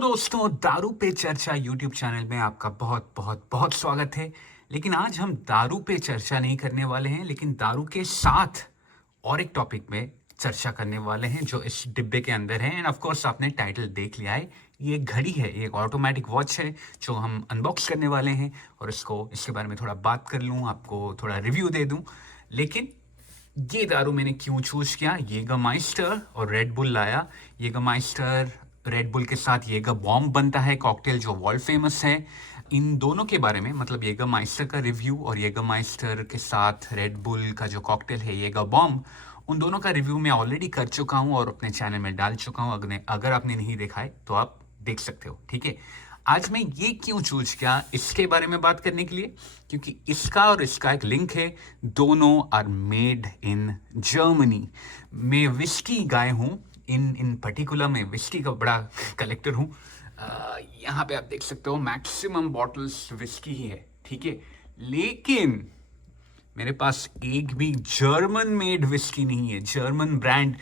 दोस्तों, दारू पे चर्चा यूट्यूब चैनल में आपका बहुत बहुत बहुत स्वागत है। लेकिन आज हम दारू पे चर्चा नहीं करने वाले हैं, लेकिन दारू के साथ और एक टॉपिक में चर्चा करने वाले हैं जो इस डिब्बे के अंदर है। एंड ऑफ कोर्स आपने टाइटल देख लिया है, ये एक घड़ी है, ये एक ऑटोमेटिक वॉच है जो हम अनबॉक्स करने वाले हैं और इसके बारे में थोड़ा बात कर लूँ, आपको थोड़ा रिव्यू दे दूँ। लेकिन ये दारू मैंने क्यों चूज किया, येगरमाइस्टर और रेड बुल लाया। येगरमाइस्टर रेड बुल के साथ येगर बॉम्ब बनता है कॉकटेल जो वर्ल्ड फेमस है। इन दोनों के बारे में मतलब येगरमाइस्टर का रिव्यू और येगरमाइस्टर के साथ रेड बुल का जो कॉकटेल है येगर बॉम्ब, उन दोनों का रिव्यू मैं ऑलरेडी कर चुका हूँ और अपने चैनल में डाल चुका हूँ। अगर आपने नहीं देखा है तो आप देख सकते हो, ठीक है। आज मैं ये क्यों चूज किया इसके बारे में बात करने के लिए, क्योंकि इसका और इसका एक लिंक है। दोनों आर मेड इन जर्मनी। मैं विस्की गाय हूँ, इन पर्टिकुलर मैं विस्की का बड़ा कलेक्टर हूँ। यहाँ पे आप देख सकते हो मैक्सिमम बॉटल्स विस्की ही है, ठीक है। लेकिन मेरे पास एक भी जर्मन मेड विस्की नहीं है, जर्मन ब्रांड।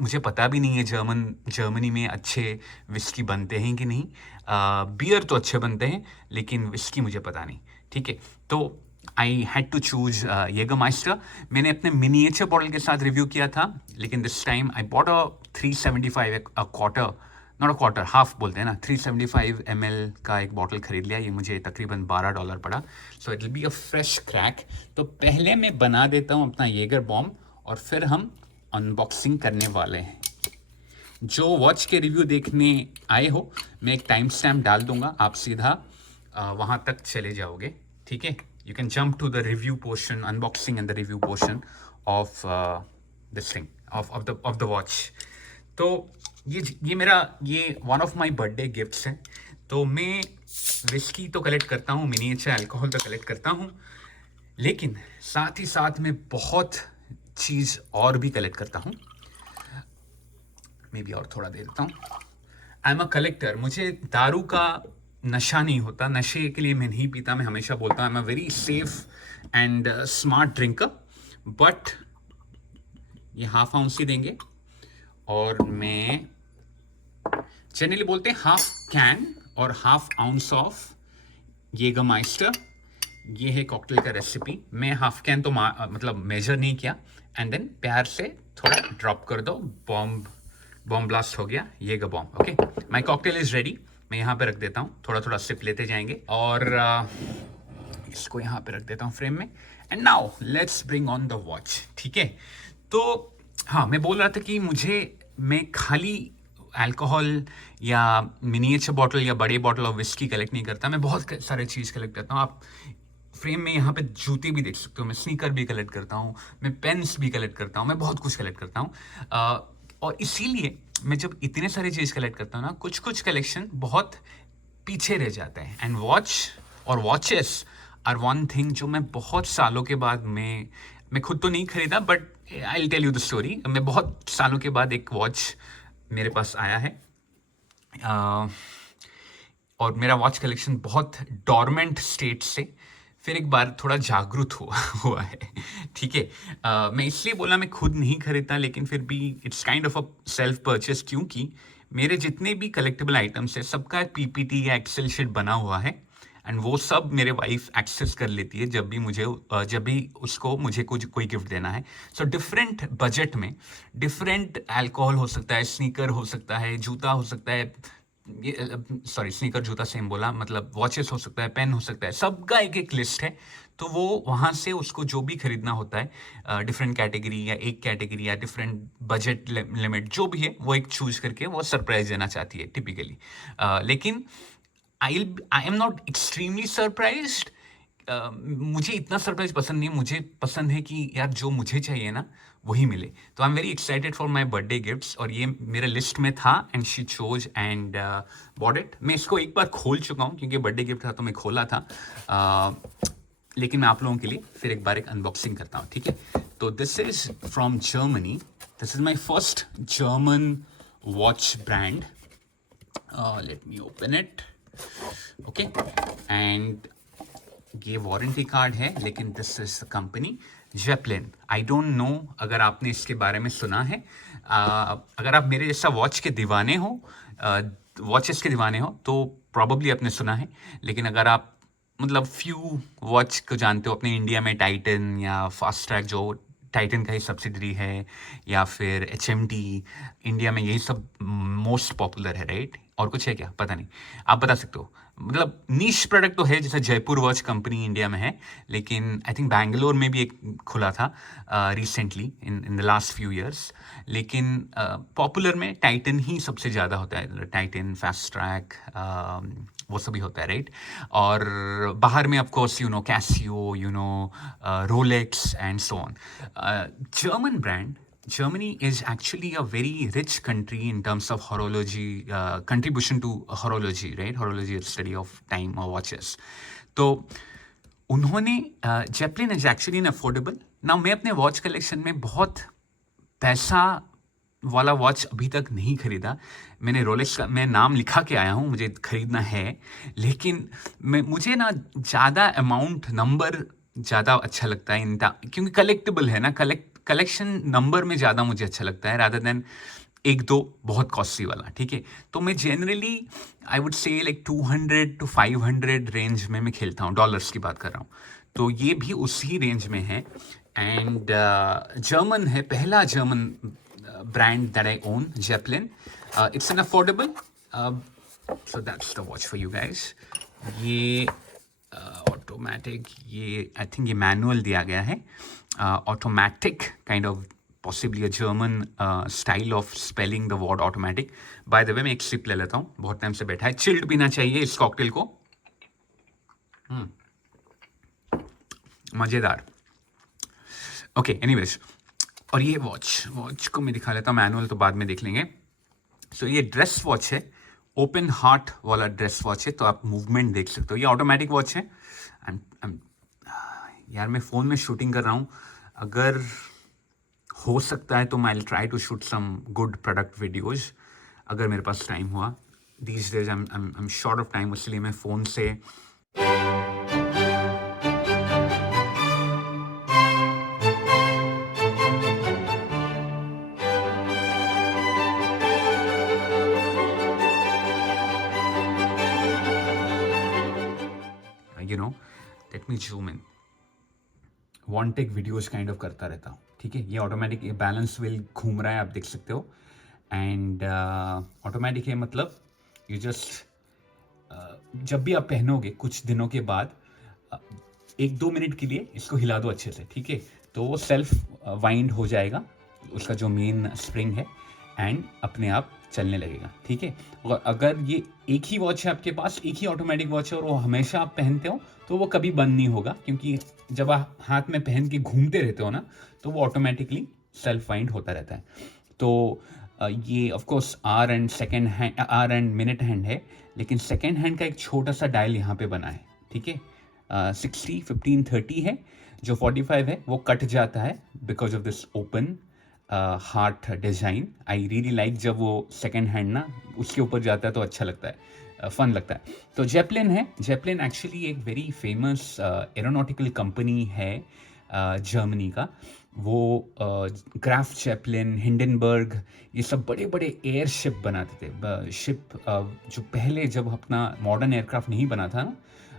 मुझे पता भी नहीं है जर्मनी में अच्छे विस्की बनते हैं कि नहीं। बियर तो अच्छे बनते हैं लेकिन विस्की मुझे पता नहीं, ठीक है। तो आई हैड टू चूज येगरमाइस्टर। मैंने अपने मिनिएचर बॉटल के साथ रिव्यू किया था, लेकिन this time I bought a 375 a quarter, not a quarter, half बोलते हैं ना, 375 ml का एक बॉटल खरीद लिया। ये मुझे तकरीबन $12 पड़ा। So it will be a fresh crack. तो पहले मैं बना देता हूँ अपना येगर बॉम्ब और फिर हम अनबॉक्सिंग करने वाले हैं। जो वॉच के रिव्यू देखने आए हो, मैं एक टाइम स्टैम्प डाल दूंगा, आप सीधा वहाँ तक चले जाओगे, ठीक है। You can jump to the review portion, unboxing and the review portion of this thing of the watch. तो ये मेरा one of my birthday gifts है। तो मैं विस्की तो कलेक्ट करता हूँ, मिनिएचर अल्कोहल तो कलेक्ट करता हूँ, लेकिन साथ ही साथ मैं बहुत चीज़ और भी कलेक्ट करता हूँ। मैं भी और थोड़ा दे देता हूँ। I am a collector. मुझे दारू का नशा नहीं होता, नशे के लिए मैं नहीं पीता। मैं हमेशा बोलता हूँ I am a very safe and smart drinker. But ये हाफ आउंस ही देंगे और मैं जनरली बोलते हैं हाफ कैन और हाफ आउंस ऑफ येगरमाइस्टर। ये है कॉकटेल का रेसिपी। मैं हाफ कैन तो मतलब मेजर नहीं किया, एंड देन प्यार से थोड़ा ड्रॉप कर दो। बॉम्ब ब्लास्ट हो गया, Jager bomb. Okay, my cocktail is ready. मैं यहाँ पे रख देता हूँ, थोड़ा थोड़ा सिप लेते जाएंगे और इसको यहाँ पे रख देता हूँ फ्रेम में। And now let's bring on the watch, ठीक है। तो हाँ, मैं बोल रहा था कि मैं खाली अल्कोहल या मिनिएचर बॉटल या बड़े बॉटल ऑफ विस्की कलेक्ट नहीं करता, मैं बहुत सारे चीज़ कलेक्ट करता हूँ। आप फ्रेम में यहाँ पे जूते भी देख सकते हो, मैं स्नीकर भी कलेक्ट करता हूँ, मैं पेन्स भी कलेक्ट करता हूँ, मैं बहुत कुछ कलेक्ट करता हूँ। और इसीलिए मैं जब इतने सारे चीज़ कलेक्ट करता हूँ ना, कुछ कुछ कलेक्शन बहुत पीछे रह जाते हैं। एंड वॉच और वॉचेस आर वन थिंग जो मैं बहुत सालों के बाद मैं खुद तो नहीं खरीदा, but I will tell you the story. मैं बहुत सालों के बाद एक वॉच मेरे पास आया है, और मेरा वॉच कलेक्शन बहुत डॉर्मेंट स्टेट से फिर एक बार थोड़ा जागरूक हुआ है, ठीक है। मैं इसलिए बोला मैं खुद नहीं खरीदता, लेकिन फिर भी it's kind of a self purchase, क्योंकि मेरे जितने भी कलेक्टेबल आइटम्स है सबका पीपीटी या एक्सेल शीट बना हुआ है, एंड वो सब मेरे वाइफ एक्सेस कर लेती है जब भी उसको मुझे कोई गिफ्ट देना है। सो डिफरेंट बजट में डिफरेंट अल्कोहल हो सकता है, स्नीकर हो सकता है, जूता हो सकता है, सॉरी स्नीकर जूता सेम बोला, मतलब वॉचेस हो सकता है, पेन हो सकता है, सबका एक एक लिस्ट है। तो वो वहाँ से उसको जो भी खरीदना होता है डिफरेंट कैटेगरी या एक कैटेगरी या डिफरेंट बजट लिमिट जो भी है, वो एक चूज करके वो सरप्राइज देना चाहती है टिपिकली। लेकिन I am not extremely surprised. मुझे इतना सरप्राइज पसंद नहीं है, मुझे पसंद है कि यार जो मुझे चाहिए ना वही मिले। तो I am very excited for my birthday gifts, और ये मेरे लिस्ट में था and she chose and bought it. मैं इसको एक बार खोल चुका हूँ क्योंकि बर्थडे गिफ्ट था तो मैं खोला था, लेकिन मैं आप लोगों के लिए फिर एक बार एक अनबॉक्सिंग करता हूँ, ठीक है। तो this is from Germany, this is my first German watch brand. Let me open it, okay. And ये वारंटी कार्ड है, लेकिन this is the company Zeppelin. I don't no अगर आपने इसके बारे में सुना है। अगर आप मेरे जैसा वॉच के दीवाने हो, वॉचेस के दीवाने हो तो प्रॉब्ली आपने सुना है, लेकिन अगर आप मतलब फ्यू वॉच को जानते हो अपने इंडिया में, टाइटन या फास्ट ट्रैक जो टाइटन का ही सब्सिडरी है, या फिर HMT, इंडिया में यही सब मोस्ट पॉपुलर है, राइट? और कुछ है क्या, पता नहीं, आप बता सकते हो। मतलब नीश प्रोडक्ट तो है, जैसे जयपुर वॉच कंपनी इंडिया में है, लेकिन आई थिंक बैंगलोर में भी एक खुला था recently in the last few years. लेकिन पॉपुलर में टाइटन ही सबसे ज़्यादा होता है, टाइटन, फास्ट ट्रैक, वो सभी होता है, राइट? और बाहर में of course Casio, Rolex and so on. German brand, Germany is actually a very rich country in terms of horology, contribution to horology, right? Horology is study of time or watches. तो उन्होंने Zeppelin is actually an affordable. Now मैं अपने watch collection में बहुत पैसा वाला watch अभी तक नहीं खरीदा। मैंने रोलेक्स का मैं नाम लिखा के आया हूँ, मुझे खरीदना है, लेकिन मुझे ना ज़्यादा अमाउंट नंबर ज़्यादा अच्छा लगता है इनका, क्योंकि कलेक्टेबल है ना, कलेक्शन नंबर में ज़्यादा मुझे अच्छा लगता है रादर देन एक दो बहुत कॉस्टली वाला, ठीक है? तो मैं generally I would say like 200 to 500 range में मैं खेलता हूँ, डॉलर्स की बात कर रहा हूँ। तो ये भी उसी रेंज में है। एंड जर्मन है, पहला German brand that I own, Zeppelin. It's an affordable. So that's the watch for you guys. ये ऑटोमेटिक, ये आई थिंक ये मैनुअल दिया गया है, automatic kind of, possibly a German style of spelling the word automatic. By the way मैं एक SIP ले लेता हूँ, बहुत टाइम से बैठा है, चिल्ड पीना चाहिए इस कॉकटेल को, मज़ेदार। ओके, एनीवेज, और ये वॉच को मैं दिखा लेता हूँ, मैनुअल तो बाद में देख लेंगे। सो ये ड्रेस वॉच है, ओपन हार्ट वाला ड्रेस वॉच है, तो आप मूवमेंट देख सकते हो। ये ऑटोमेटिक वॉच है। यार मैं फ़ोन में शूटिंग कर रहा हूँ, अगर हो सकता है तो मैं try to shoot some good product videos अगर मेरे पास टाइम हुआ। These days I am short of time, इसलिए मैं फ़ोन से let me zoom in, one take videos kind of करता रहता हूँ, ठीक है? ये ऑटोमेटिक, ये बैलेंस व्हील घूम रहा है, आप देख सकते हो। एंड ऑटोमेटिक है, मतलब यू जस्ट जब भी आप पहनोगे कुछ दिनों के बाद 1-2 मिनट के लिए इसको हिला दो अच्छे से, ठीक है? तो वो सेल्फ वाइंड हो जाएगा, उसका जो मेन स्प्रिंग है, एंड अपने आप चलने लगेगा, ठीक है? और अगर ये एक ही वॉच है आपके पास, एक ही ऑटोमेटिक वॉच है और वो हमेशा आप पहनते हो, तो वो कभी बंद नहीं होगा, क्योंकि जब आप हाथ में पहन के घूमते रहते हो ना, तो वो ऑटोमेटिकली सेल्फ वाइंड होता रहता है। तो ये of course hour and minute hand है, लेकिन सेकेंड हैंड का एक छोटा सा डायल यहाँ पे बना है, ठीक है? 60, 15, 30 है, जो 45 है वो कट जाता है because of this open heart design. I really like जब वो सेकेंड हैंड ना उसके ऊपर जाता है तो अच्छा लगता है, फन लगता है। तो जेपलिन है, जेपलिन एक्चुअली एक वेरी फेमस एरोनॉटिकल कंपनी है जर्मनी का। वो ग्राफ चैपलिन, हिंडनबर्ग, ये सब बड़े बड़े एयरशिप बनाते थे। शिप जो पहले जब अपना मॉडर्न एयरक्राफ्ट नहीं बना था ना,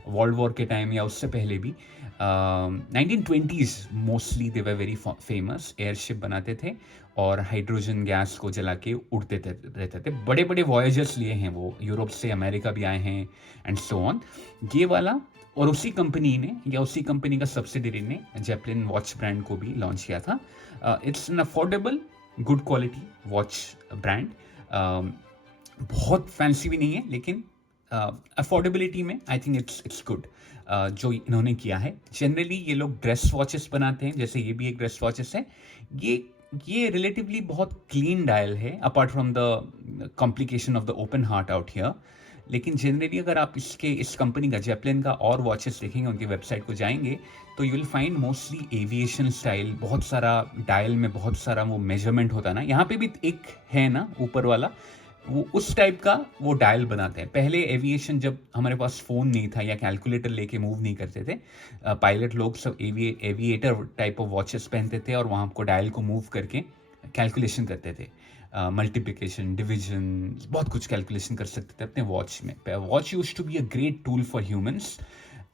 वर्ल्ड वॉर के टाइम या उससे पहले भी, 1920s mostly they were very famous. Airship बनाते थे और हाइड्रोजन गैस को जला के उड़ते रहते थे। बड़े बड़े वॉयजर्स लिए हैं वो, यूरोप से अमेरिका भी आए हैं एंड सो ऑन। ये वाला, और उसी कंपनी ने या उसी कंपनी का सब्सिडरी ने जेपलिन वॉच ब्रांड को भी लॉन्च किया था। It's an affordable good quality watch brand, बहुत फैंसी भी नहीं है, लेकिन अफोर्डेबिलिटी में आई थिंक इट्स गुड जो इन्होंने किया है। जनरली ये लोग ड्रेस वॉचेस बनाते हैं, जैसे ये भी एक ड्रेस वॉचेस है। ये रिलेटिवली बहुत क्लीन डायल है, apart from the complication of the open heart out here. लेकिन जनरली अगर आप इस कंपनी का, जेपलिन का और वॉचेस देखेंगे, उनकी वेबसाइट को जाएंगे, तो you will find mostly aviation style, बहुत सारा डायल में बहुत सारा वो मेजरमेंट होता है ना। यहाँ पे भी एक है ना ऊपर वाला, वो उस टाइप का वो डायल बनाते हैं। पहले एविएशन, जब हमारे पास फ़ोन नहीं था या कैलकुलेटर लेके मूव नहीं करते थे, पायलट लोग सब एविएटर टाइप ऑफ वॉचेस पहनते थे और वहाँ आपको डायल को मूव करके कैलकुलेशन करते थे। मल्टीप्लिकेशन, डिवीजन, बहुत कुछ कैलकुलेशन कर सकते थे अपने वॉच में. Watch used to be a great tool for humans.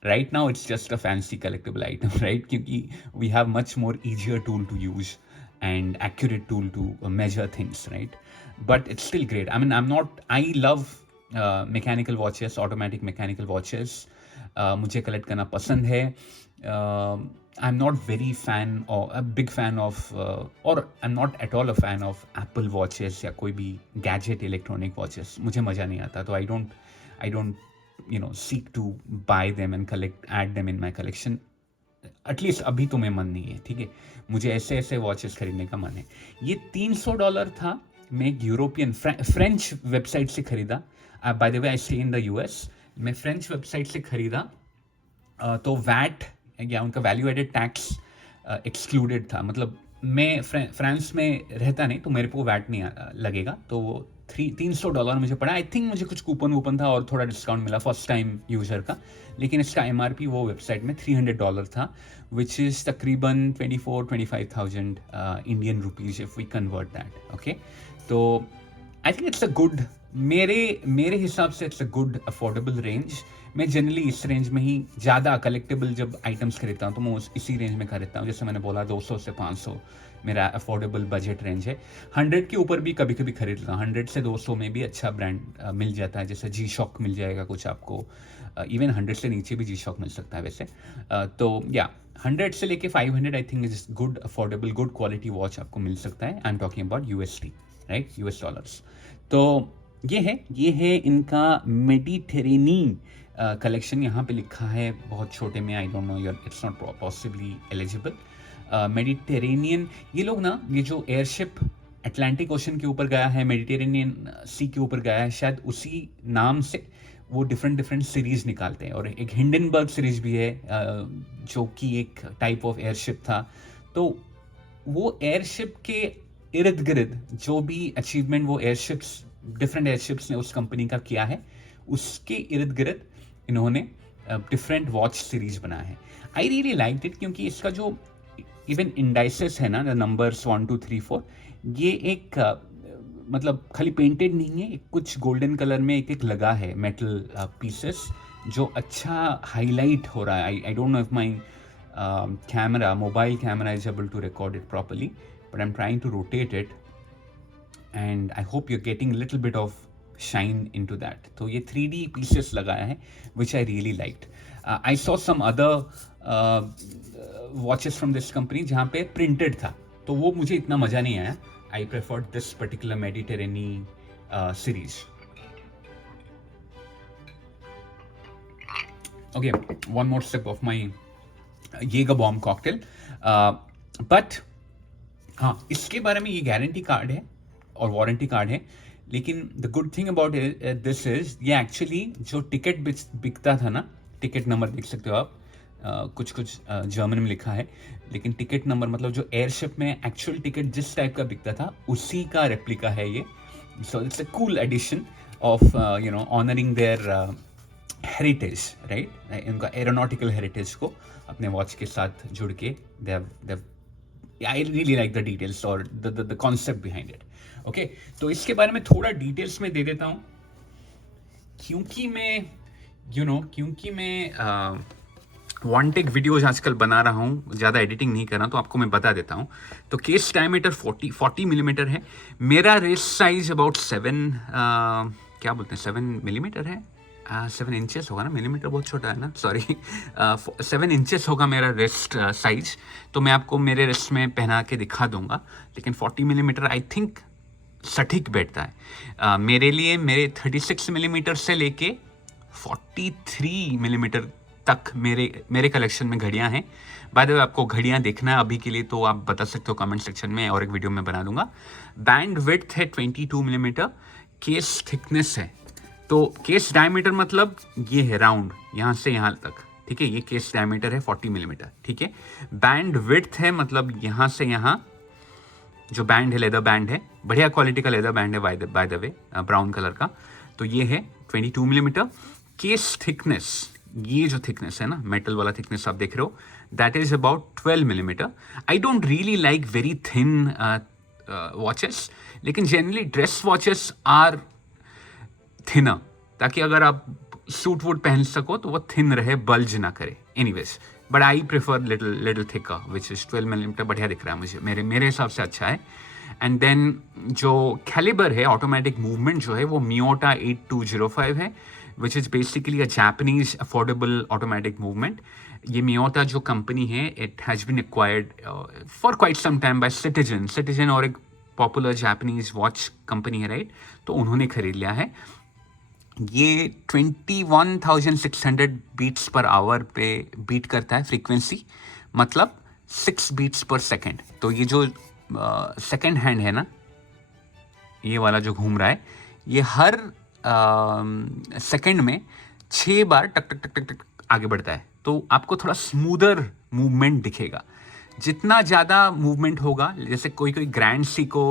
Right now it's just a fancy collectible item, right, क्योंकि we have much more easier tool to use and accurate tool to measure things, right? But it's still great. I mean, I love mechanical watches, automatic mechanical watches. मुझे collect करना पसंद है. I am not very fan और a big fan of और I am not at all a fan of Apple watches या कोई भी gadget electronic watches. मुझे मज़ा नहीं आता. तो I don't seek to buy them and collect add them in my collection. At least अभी तो मैं मन नहीं है, ठीक है. मुझे ऐसे ऐसे वॉचेस खरीदने का मन है. ये $300 था. मैं एक यूरोपियन फ्रेंच वेबसाइट से खरीदा. By the way I stay in the US. मैं फ्रेंच वेबसाइट से खरीदा. तो वैट या उनका वैल्यू एडेड टैक्स एक्सक्लूडेड था. मतलब मैं फ्रांस में रहता नहीं तो मेरे को वैट नहीं लगेगा. तो वो $300 मुझे पड़ा. आई थिंक मुझे कुछ कूपन वूपन था और थोड़ा डिस्काउंट मिला फर्स्ट टाइम यूज़र का. लेकिन इसका MRP वो वेबसाइट में $300 था, विच इज़ तकरीबन 24-25,000 Indian rupees if we convert that. Okay, तो I think it's a good, मेरे हिसाब से it's a good affordable range. मैं जनरली इस रेंज में ही ज़्यादा कलेक्टेबल जब आइटम्स खरीदता हूँ तो मैं इसी रेंज में खरीदता हूँ. जैसे मैंने बोला 200 से 500 मेरा अफोर्डेबल बजट रेंज है. 100 के ऊपर भी कभी कभी खरीद लेता हूँ. 100 से 200 में भी अच्छा ब्रांड मिल जाता है. जैसे G-Shock मिल जाएगा कुछ आपको. इवन 100 से नीचे भी G-Shock मिल सकता है वैसे. तो या 100 से लेके 500 I think is good affordable good quality watch आपको मिल सकता है. I am talking about USD, right, US dollars. तो ये है इनका मेडिटेरेनी कलेक्शन. यहाँ पे लिखा है बहुत छोटे में. आई don't no, it's not possibly eligible. Mediterranean, ये लोग ना, ये जो एयरशिप अटलांटिक ओशन के ऊपर गया है, मेडिटेरेनियन सी के ऊपर गया है, शायद उसी नाम से वो डिफरेंट सीरीज निकालते हैं. और एक हिंडनबर्ग सीरीज भी है जो कि एक टाइप ऑफ एयरशिप था. तो वो एयरशिप के इर्द गिर्द जो भी अचीवमेंट वो एयरशिप्स, डिफरेंट एयरशिप्स ने उस कंपनी का किया है, उसके इर्द गिर्द इन्होंने डिफरेंट वॉच सीरीज बनाया है. आई रियली लाइक इट क्योंकि इसका जो इवन इंडाइसेस है ना, नंबर्स 1 2 3 4, ये एक मतलब खाली पेंटेड नहीं है. कुछ गोल्डन कलर में एक लगा है मेटल पीसेस जो अच्छा हाईलाइट हो रहा है. I don't know if my camera, mobile camera is able to record it properly, but I am trying to rotate it and I hope you're getting a little bit of shine into that. तो ये 3D pieces लगाया है which I really liked. I saw some other watches from this company जहाँ पे printed था, तो वो मुझे इतना मज़ा नहीं आया. I preferred this particular Mediterranean series. Okay, one more sip of my Jaeger bomb cocktail. But हाँ, इसके बारे में ये गारंटी कार्ड है और वारंटी कार्ड है. लेकिन the good thing about this is, ये एक्चुअली जो टिकट बिकता था ना, टिकट नंबर देख सकते हो आप, कुछ जर्मन में लिखा है, लेकिन टिकट नंबर मतलब जो एयरशिप में एक्चुअल टिकट जिस टाइप का बिकता था उसी का रेप्लिका है ये. So it's a cool edition of honouring their heritage, right. उनका एरोनॉटिकल हेरिटेज को अपने वॉच के साथ जुड़ के I really like the details or the concept behind it. Okay, तो इसके बारे में थोड़ा डिटेल्स में दे देता हूँ क्योंकि मैं वन टेक वीडियोज आजकल बना रहा हूँ, ज़्यादा एडिटिंग नहीं कर रहा, तो आपको मैं बता देता हूँ. तो केस डायमीटर 40 मिलीमीटर है. मेरा रिस्ट साइज अबाउट 7 मिलीमीटर है. 7 इंचेस होगा ना, मिलीमीटर बहुत छोटा है ना, सॉरी. 7 इंचेस होगा मेरा रिस्ट साइज. तो मैं आपको मेरे रिस्ट में पहना के दिखा दूंगा. लेकिन 40 मिलीमीटर आई थिंक सटीक बैठता है मेरे लिए. मेरे 36 मिलीमीटर से लेके 43 मिलीमीटर तक मेरे कलेक्शन में घड़ियाँ हैं. बाय द वे, आपको घड़ियाँ देखना है अभी के लिए तो आप बता सकते हो कमेंट सेक्शन में, और एक वीडियो में बना दूंगा. बैंड विड्थ है 22 मिलीमीटर. केस थिकनेस है, तो केस डायमीटर मतलब ये है राउंड, यहाँ से यहाँ तक, ठीक है. ये केस डायमीटर है 40 मिलीमीटर, ठीक है. बैंड विड्थ है मतलब यहाँ से यहाँ जो बैंड है, लेदर बैंड है, बढ़िया क्वालिटी का लेदर बैंड है by the way, brown colour का. तो ये है 22 मिलीमीटर. केस थिकनेस, ये जो थिकनेस है ना, मेटल वाला थिकनेस आप देख रहे हो, that is about 12 millimetre. I don't really like very thin watches, लेकिन generally dress watches are thinner, ताकि अगर आप सूट वूट पहन सको तो वो थिन रहे, बल्ज ना करे। Anyways, but I prefer little thicker which is 12 millimetre. बढ़िया दिख रहा है मुझे, मेरे हिसाब से अच्छा है। एंड देन जो कैलिबर है, ऑटोमेटिक मूवमेंट जो है, वो मियोटा 8205 है, which is basically a Japanese affordable automatic movement. ये मियोटा जो कंपनी है, it has been acquired for quite some time by Citizen और एक पॉपुलर जापानीज वॉच कंपनी है, राइट? तो उन्होंने खरीद लिया है। ये 21,600 बीट्स पर आवर पे बीट करता है फ्रीक्वेंसी, मतलब 6 बीट्स पर सेकेंड। तो ये जो सेकेंड हैंड है ना, ये वाला जो घूम रहा है, ये हर सेकेंड में 6 बार टक टक टक टक टक आगे बढ़ता है। तो आपको थोड़ा स्मूदर मूवमेंट दिखेगा। जितना ज़्यादा मूवमेंट होगा, जैसे कोई ग्रैंड सी को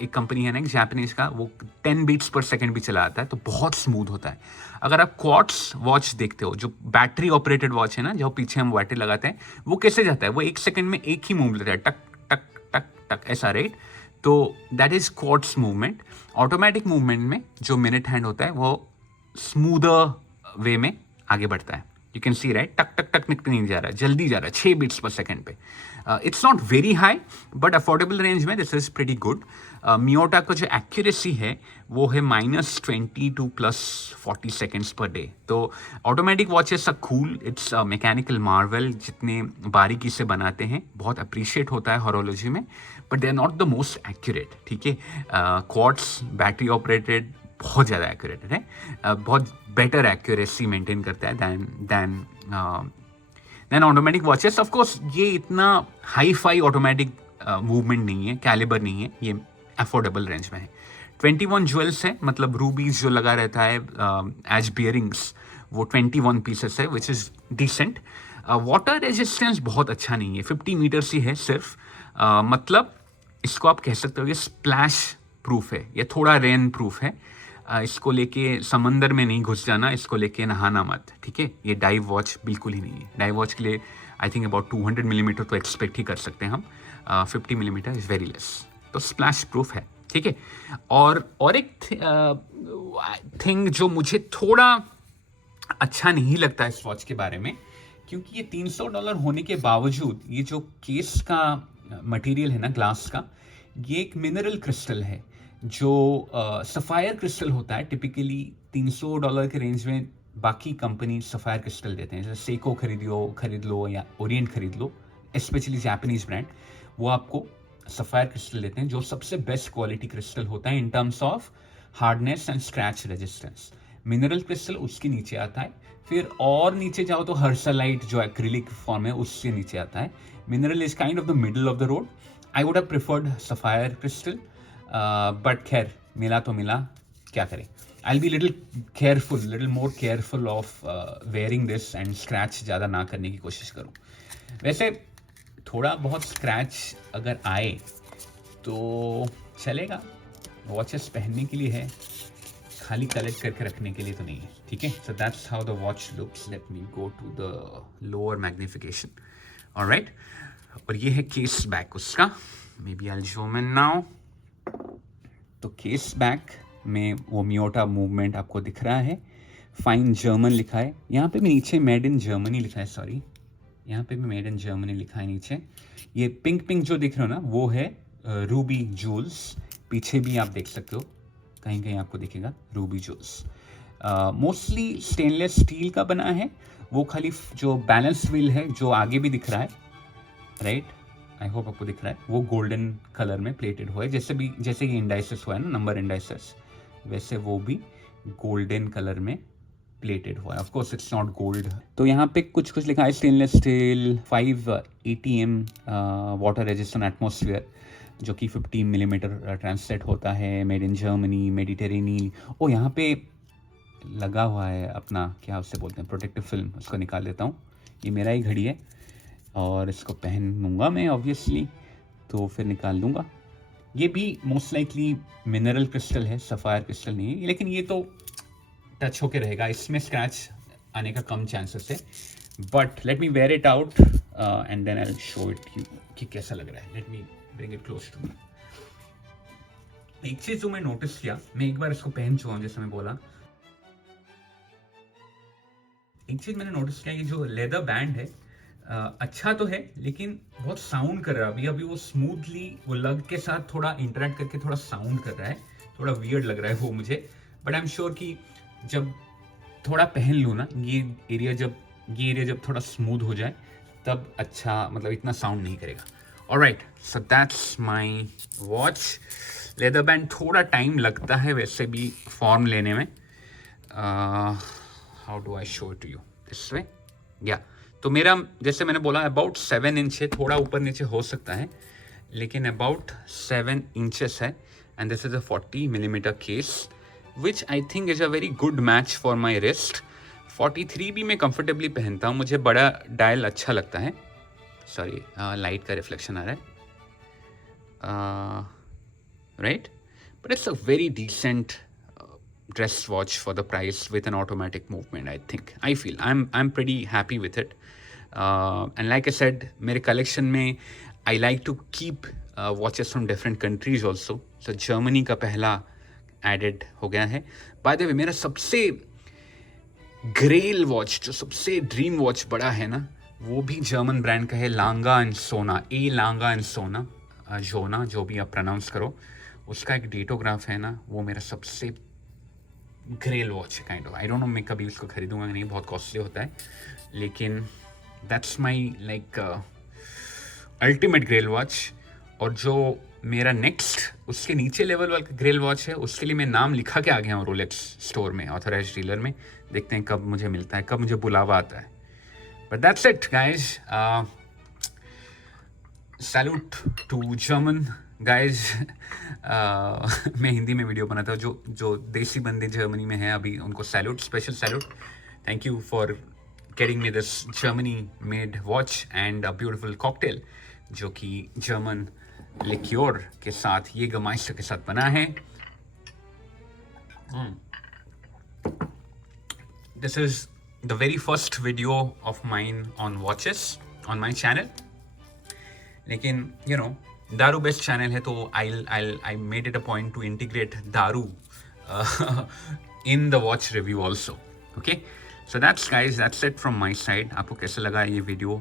एक कंपनी है ना, एक जापानीज का, वो 10 बीट्स पर सेकंड भी चला आता है, तो बहुत स्मूथ होता है। अगर आप क्वार्ट्स वॉच देखते हो, जो बैटरी ऑपरेटेड वॉच है ना, जो पीछे हम बैटरी लगाते हैं, वो कैसे जाता है? वो 1 सेकंड में एक ही मूव लेता है, टक टक टक टक, ऐसा, राइट? तो that is quartz movement. Automatic movement में जो मिनट हैंड होता है, वो स्मूदर वे में आगे बढ़ता है। You can see, right? टक टक टक निकल नहीं जा रहा है, जल्दी जा रहा है, 6 बीट्स पर सेकंड पे। It's not very high, but affordable range में this is pretty good. Miyota का जो एक्यूरेसी है, वो है -20 टू +40 सेकेंड्स पर डे। तो automatic watches are cool, it's mechanical marvel, जितने बारीकी से बनाते हैं, बहुत अप्रिशिएट होता है हॉरोलॉजी में, but they are not the most accurate, ठीक है? क्वार्ट्स बैटरी ऑपरेटेड बहुत ज़्यादा एक्यूरेट है, बहुत बेटर एक्यूरेसी मेंटेन करता है than automatic watches. Of course ये इतना हाई फाई ऑटोमेटिक मूवमेंट नहीं है, कैलिबर नहीं है, ये अफोर्डेबल रेंज में है। 21 ज्वेल्स है, मतलब रूबीज जो लगा रहता है एज बियरिंग्स, वो 21 पीसेस है, which is decent. Water resistance बहुत अच्छा नहीं है, 50 मीटर्स ही है सिर्फ। मतलब इसको आप कह सकते हो ये स्प्लैश प्रूफ है, ये थोड़ा रेन प्रूफ है। इसको लेके समंदर में नहीं घुस जाना, इसको लेके नहाना मत, ठीक है? ये डाइव वॉच बिल्कुल ही नहीं है। डाइव वॉच के लिए आई थिंक अबाउट 200 मिलीमीटर तो एक्सपेक्ट ही कर सकते हैं हम, 50 मिलीमीटर इज़ वेरी लेस। तो स्प्लैश प्रूफ है, ठीक है? और एक थिंग जो मुझे थोड़ा अच्छा नहीं लगता इस वॉच के बारे में, क्योंकि ये $300 होने के बावजूद ये जो केस का मटेरियल है ना, ग्लास का, ये एक मिनरल क्रिस्टल है, जो सफ़ायर क्रिस्टल होता है। टिपिकली $300 के रेंज में बाकी कंपनी सफ़ायर क्रिस्टल देते हैं, जैसे सेको खरीद लो या ओरिएंट खरीद लो, स्पेशली जापानीज ब्रांड, वो आपको सफ़ायर क्रिस्टल देते हैं, जो सबसे बेस्ट क्वालिटी क्रिस्टल होता है in terms of hardness and scratch resistance. Mineral crystal उसके नीचे आता है, फिर और नीचे जाओ तो हर्सलाइट जो एक्रिलिक फॉर्म है, उससे नीचे आता है। Mineral is kind of the middle of the road. I would have preferred sapphire crystal, but खैर मिला तो मिला, क्या करें? I be little more careful of wearing this and scratch ज़्यादा ना करने की कोशिश करूँ। वैसे थोड़ा बहुत स्क्रैच अगर आए तो चलेगा, वॉचेस पहनने के लिए है, खाली कलेक्ट करके रखने के लिए तो नहीं है, ठीक है? So that's how the watch looks. Let me go to the lower magnification, alright. और ये है केस बैक उसका, maybe I will zoom in now. तो केस बैक में वो मियोटा मूवमेंट आपको दिख रहा है, फाइन जर्मन लिखा है, यहाँ पे भी नीचे मेड इन जर्मनी लिखा है, सॉरी, यहाँ पे भी मेड इन जर्मनी लिखा है नीचे। ये पिंक जो दिख रहा हो ना, वो है रूबी जूल्स। पीछे भी आप देख सकते हो, कहीं कहीं आपको दिखेगा ruby jewels. Mostly stainless steel का बना है, वो खाली जो बैलेंस व्हील है जो आगे भी दिख रहा है, राइट? आई होप आपको दिख रहा है, वो गोल्डन कलर में प्लेटेड हुआ है, जैसे ये इंडाइसेस हुआ है ना, नंबर इंडाइसेस, वैसे वो भी गोल्डन कलर में प्लेटेड हुआ है। Of course it's not gold. तो यहाँ पे कुछ लिखा है, stainless steel 5 ATM water resistant atmosphere, जो कि 15 मिलीमीटर ट्रांसलेट होता है, मेड इन जर्मनी, मेडिटेरेनी। ओ यहाँ पे लगा हुआ है अपना, क्या उससे बोलते हैं, प्रोटेक्टिव फिल्म, उसको निकाल देता हूँ। ये मेरा ही घड़ी है और इसको पहनूंगा मैं ऑब्वियसली, तो फिर निकाल दूंगा। ये भी मोस्ट लाइकली मिनरल क्रिस्टल है, सफ़ायर क्रिस्टल नहीं है, लेकिन ये तो टच होके रहेगा, इसमें स्क्रैच आने का कम चांसेस है। But let me wear it out and then I will show it you कि कैसा लग रहा है। Let me bring it close to me. एक चीज जो मैं नोटिस किया, मैं एक बार इसको पहन चुका हूँ जैसे मैं बोला, एक चीज मैंने नोटिस किया, ये जो लेदर बैंड है अच्छा तो है लेकिन बहुत साउंड कर रहा है। अभी अभी वो स्मूथली वो लग के साथ थोड़ा इंटरेक्ट करके थोड़ा साउंड कर रहा है, थोड़ा वियर्ड लग रहा है वो मुझे। बट आई एम श्योर कि जब थोड़ा पहन लूँ ना, ये एरिया जब थोड़ा स्मूथ हो जाए तब अच्छा, मतलब इतना साउंड नहीं करेगा। Alright, so that's my watch. Leather band थोड़ा टाइम लगता है वैसे भी फॉर्म लेने में। How do I show to you this way, या तो मेरा जैसे मैंने बोला अबाउट 7 इंच है, थोड़ा ऊपर नीचे हो सकता है लेकिन अबाउट 7 इंचेस है। And this is a 40 millimetre case which I think is a very good match for my wrist. 43 भी मैं कंफर्टेबली पहनता हूँ, मुझे बड़ा डायल अच्छा लगता है। सॉरी, लाइट का रिफ्लेक्शन आ रहा है, right, but it's a very decent dress watch for the price with an automatic movement. I feel I'm pretty happy with it, and like I said, मेरे collection में I like to keep watches from different countries also. So Germany का पहला added हो गया है। By the way, मेरा सबसे ग्रेल watch, जो सबसे ड्रीम वॉच बड़ा है ना, वो भी जर्मन ब्रांड का है, लांगा एंड सोना, लांगा एंड सोना, जोना, जो भी आप प्रोनाउंस करो। उसका एक डेटोग्राफ है ना, वो मेरा सबसे ग्रेल वॉच है kind of. I don't no मैं कभी उसको खरीदूंगा नहीं, बहुत कॉस्टली होता है, लेकिन that's my like ultimate grail watch. और जो मेरा नेक्स्ट उसके नीचे लेवल वाला ग्रेल वॉच है, उसके लिए मैं नाम लिखा के आ गया हूँ रोलेक्स स्टोर में, ऑथराइज्ड डीलर में। देखते हैं कब मुझे मिलता है, कब मुझे बुलावा आता है। But that's it guys, salute to German guys. मैं हिंदी में वीडियो बनाता हूँ, जो देसी बंदे जर्मनी में हैं अभी, उनको salute, special salute. Thank you for getting me this Germany made watch and a beautiful cocktail, जो कि जर्मन लिक्योर के साथ, ये गमाइस्टर के साथ बना है। This is the very first video of mine on watches on my channel, लेकिन यू नो दारू बेस्ट चैनल है, तो I made it a point to integrate दारू in the watch review also. Okay, so that's guys, that's it from my side. आपको कैसा लगा ये video?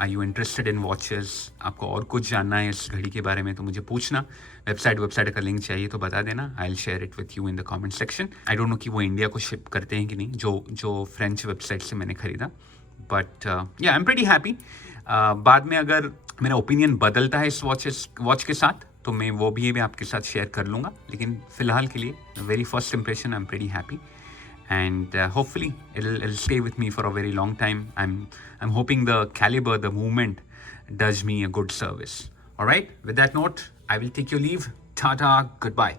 Are you interested in watches? आपको और कुछ जानना है इस घड़ी के बारे में तो मुझे पूछना। वेबसाइट का लिंक चाहिए तो बता देना, I will share it with you in the comment section. I don't no कि वो इंडिया को शिप करते हैं कि नहीं, जो फ्रेंच वेबसाइट से मैंने खरीदा, बट या आई एम प्रीटी हैप्पी। बाद में अगर मेरा ओपिनियन बदलता है इस वॉच के साथ तो मैं वो भी आपके साथ शेयर कर लूँगा, लेकिन फ़िलहाल के लिए very first impression, I am pretty happy and hopefully it'll stay with me for a very long time. I'm hoping the caliber, the movement does me a good service. All right, with that note, I will take your leave. Tata, goodbye.